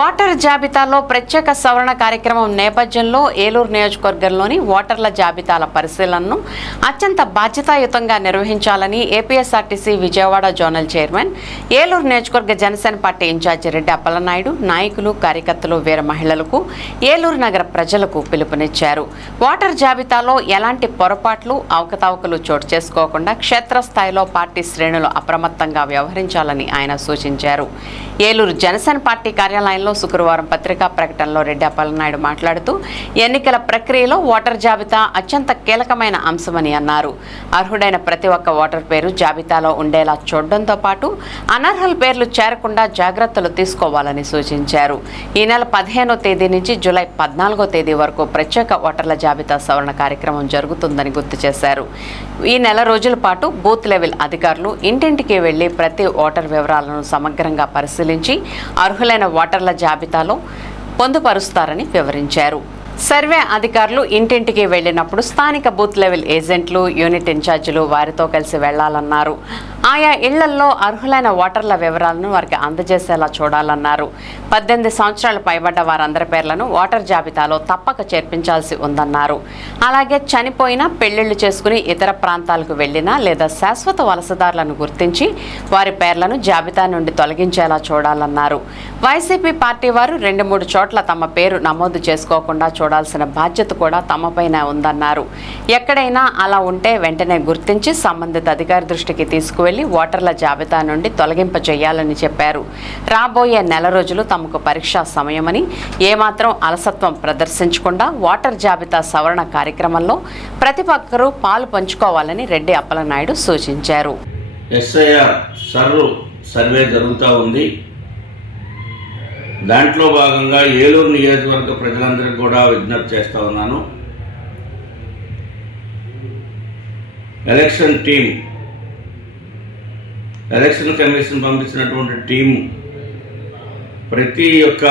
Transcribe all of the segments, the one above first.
Voter జాబితాలో ప్రత్యేక సవరణ కార్యక్రమం నేపథ్యంలో ఏలూరు నియోజకవర్గంలోని ఓటర్ల జాబితాల పరిశీలనను అత్యంత బాధ్యతాయుతంగా నిర్వహించాలని APSRTC Vijayawada zonal chairman, Eluru నియోజకవర్గ జనసేన పార్టీ ఇన్ఛార్జి రెడ్డి అప్పలనాయుడు, నాయకులు, కార్యకర్తలు, వీర మహిళలకు, ఏలూరు నగర ప్రజలకు పిలుపునిచ్చారు. ఓటర్ జాబితాలో ఎలాంటి పొరపాట్లు, అవకతవకలు చోటు చేసుకోకుండా క్షేత్రస్థాయిలో పార్టీ శ్రేణులు అప్రమత్తంగా వ్యవహరించాలని ఆయన సూచించారు. ఏలూరు జనసేన పార్టీ కార్యాలయంలో శుక్రవారం పత్రికా ప్రకటనలో రెడ్డి అప్పలనాయుడు మాట్లాడుతూ ఎన్నికల ప్రక్రియలో ఓటర్ జాబితా అత్యంత కీలకమైన అంశమని అన్నారు. అర్హుడైన ప్రతి ఒక్క ఓటర్ పేరు జాబితాలో ఉండేలా చూడడంతో పాటు అనర్హుల పేర్లు చేరకుండా జాగ్రత్తలు తీసుకోవాలని సూచించారు. ఈ నెల 15వ తేదీ నుంచి జూలై 14వ తేదీ వరకు ప్రత్యేక ఓటర్ల జాబితా సవరణ కార్యక్రమం జరుగుతుందని గుర్తు చేశారు. ఈ నెల రోజుల పాటు బూత్ లెవెల్ అధికారులు ఇంటింటికి వెళ్లి ప్రతి ఓటర్ వివరాలను సమగ్రంగా పరిశీలించి అర్హులైన ఓటర్ల జాబితాలో పొందుపరుస్తారని వివరించారు. సర్వే అధికారులు ఇంటింటికి వెళ్లినప్పుడు స్థానిక బూత్ లెవెల్ ఏజెంట్లు, యూనిట్ ఇన్ఛార్జీలు వారితో కలిసి వెళ్లాలన్నారు. ఆయా ఇళ్లల్లో అర్హులైన ఓటర్ల వివరాలను వారికి అందజేసేలా చూడాలన్నారు. 18 సంవత్సరాలు పైబడ్డ వారందరి పేర్లను ఓటర్ జాబితాలో తప్పక చేర్పించాల్సి ఉందన్నారు. అలాగే చనిపోయినా, పెళ్లిళ్లు చేసుకుని ఇతర ప్రాంతాలకు వెళ్లినా లేదా శాశ్వత వలసదారులను గుర్తించి వారి పేర్లను జాబితా నుండి తొలగించేలా చూడాలన్నారు. వైసీపీ పార్టీ వారు 2-3 చోట్ల తమ పేరు నమోదు చేసుకోకుండా చూడాల్సిన బాధ్యత కూడా తమపైన ఉందన్నారు. ఎక్కడైనా అలా ఉంటే వెంటనే గుర్తించి సంబంధిత అధికారి దృష్టికి తీసుకువెళ్లి ఓటర్ల జాబితా నుండి తొలగింపజేయాలని చెప్పారు. రాబోయే నెల రోజులు తమకు పరీక్షా సమయమని ఏమాత్రం అలసత్వం ప్రదర్శించకుండా ఓటర్ జాబితా సవరణ కార్యక్రమంలో ప్రతి ఒక్కరూ పాలు పంచుకోవాలని రెడ్డి అప్పలనాయుడు సూచించారు. ఎస్ఐఆర్ సర్వే జరుగుతూ ఉంది. దాంట్లో భాగంగా ఏలూరు నియోజకవర్గ ప్రజలందరికీ కూడా విజ్ఞప్తి చేస్తూ ఉన్నాను. ఎలక్షన్ కమిషన్ పంపించినటువంటి టీం ప్రతి ఒక్క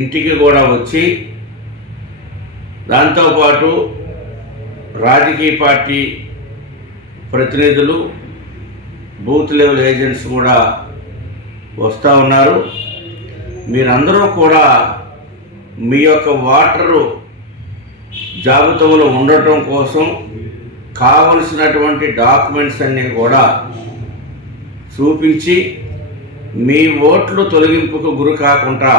ఇంటికి కూడా వచ్చి, దాంతోపాటు రాజకీయ పార్టీ ప్రతినిధులు, బూత్ లెవెల్ ఏజెంట్స్ కూడా వస్తూ ఉన్నారు. మీరందరూ కూడా మీ యొక్క ఓటరు జాబితాలో ఉండటం కోసం కావలసినటువంటి డాక్యుమెంట్స్ అన్నీ కూడా చూపించి మీ ఓట్లు తొలగింపుకు గురి కాకుండా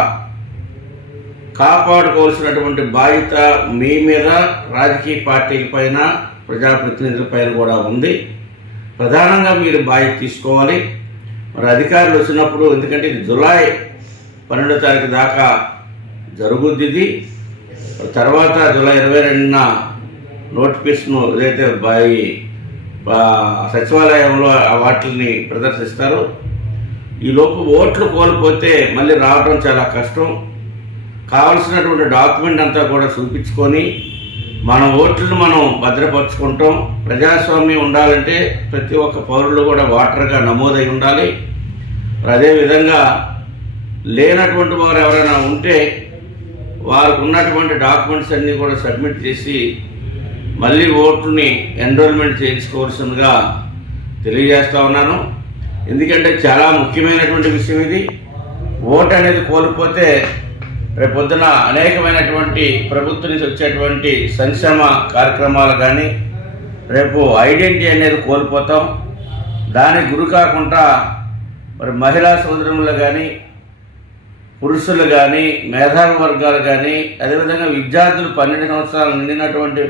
కాపాడుకోవాల్సినటువంటి బాధ్యత మీ మీద, రాజకీయ పార్టీలపైన, ప్రజాప్రతినిధులపైన కూడా ఉంది. ప్రధానంగా మీరు బాధ్యత తీసుకోవాలి. మరి అధికారులు వచ్చినప్పుడు, ఎందుకంటే ఇది జూలై 12వ తారీఖు దాకా జరుగుద్ది. ఇది తర్వాత జూలై 22న నోటిఫికేషన్ ఏదైతే సచివాలయంలో వాటిని ప్రదర్శిస్తారు. ఈలోపు ఓట్లు కోల్పోతే మళ్ళీ రావడం చాలా కష్టం. కావలసినటువంటి డాక్యుమెంట్ అంతా కూడా చూపించుకొని మన ఓట్లను మనం భద్రపరుచుకుంటాం. ప్రజాస్వామ్యం ఉండాలంటే ప్రతి ఒక్క పౌరులు కూడా ఓటర్గా నమోదై ఉండాలి. అదేవిధంగా లేనటువంటి వారు ఎవరైనా ఉంటే వారికి ఉన్నటువంటి డాక్యుమెంట్స్ అన్నీ కూడా సబ్మిట్ చేసి మళ్ళీ ఓట్లని ఎన్రోల్మెంట్ చేయించుకోవాల్సిందిగా తెలియజేస్తూ ఉన్నాను. ఎందుకంటే చాలా ముఖ్యమైనటువంటి విషయం ఇది. ఓటు అనేది కోల్పోతే రేపొద్దున అనేకమైనటువంటి ప్రభుత్వం నుంచి వచ్చేటువంటి సంక్షేమ కార్యక్రమాలు కానీ, రేపు ఐడెంటిటీ అనేది కోల్పోతాం. దానికి గురి కాకుండా మరి మహిళా సోదరులు కానీ, పురుషులు కానీ, మేధావి వర్గాలు కానీ, అదేవిధంగా విద్యార్థులు 12 సంవత్సరాలు నిండినటువంటి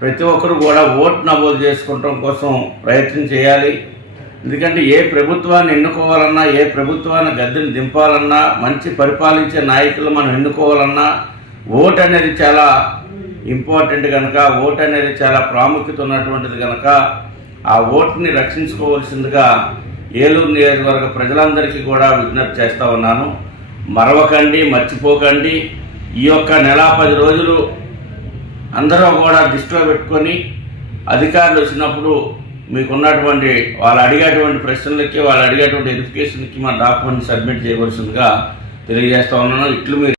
ప్రతి ఒక్కరు కూడా ఓటు నమోదు చేసుకోవడం కోసం ప్రయత్నం చేయాలి. ఎందుకంటే ఏ ప్రభుత్వాన్ని ఎన్నుకోవాలన్నా, ఏ ప్రభుత్వాన్ని గద్దెను దింపాలన్నా, మంచి పరిపాలించే నాయకులు మనం ఎన్నుకోవాలన్నా ఓటు అనేది చాలా ఇంపార్టెంట్ కనుక, ఓటు అనేది చాలా ప్రాముఖ్యత ఉన్నటువంటిది కనుక ఆ ఓటుని రక్షించుకోవాల్సిందిగా ఏలూరు నియోజకవర్గ ప్రజలందరికీ కూడా విజ్ఞప్తి చేస్తూ ఉన్నాను. మరవకండి, మర్చిపోకండి. ఈ యొక్క నెల 10 రోజులు అందరూ కూడా దృష్టిలో పెట్టుకొని అధికారులు వచ్చినప్పుడు మీకున్నటువంటి వాళ్ళు అడిగేటువంటి ప్రశ్నలకి, వాళ్ళు అడిగేటువంటి వెరిఫికేషన్కి మన డాక్యుమెంట్ సబ్మిట్ చేయవలసిందిగా తెలియజేస్తూ ఉన్నాను. ఇట్లు మీరు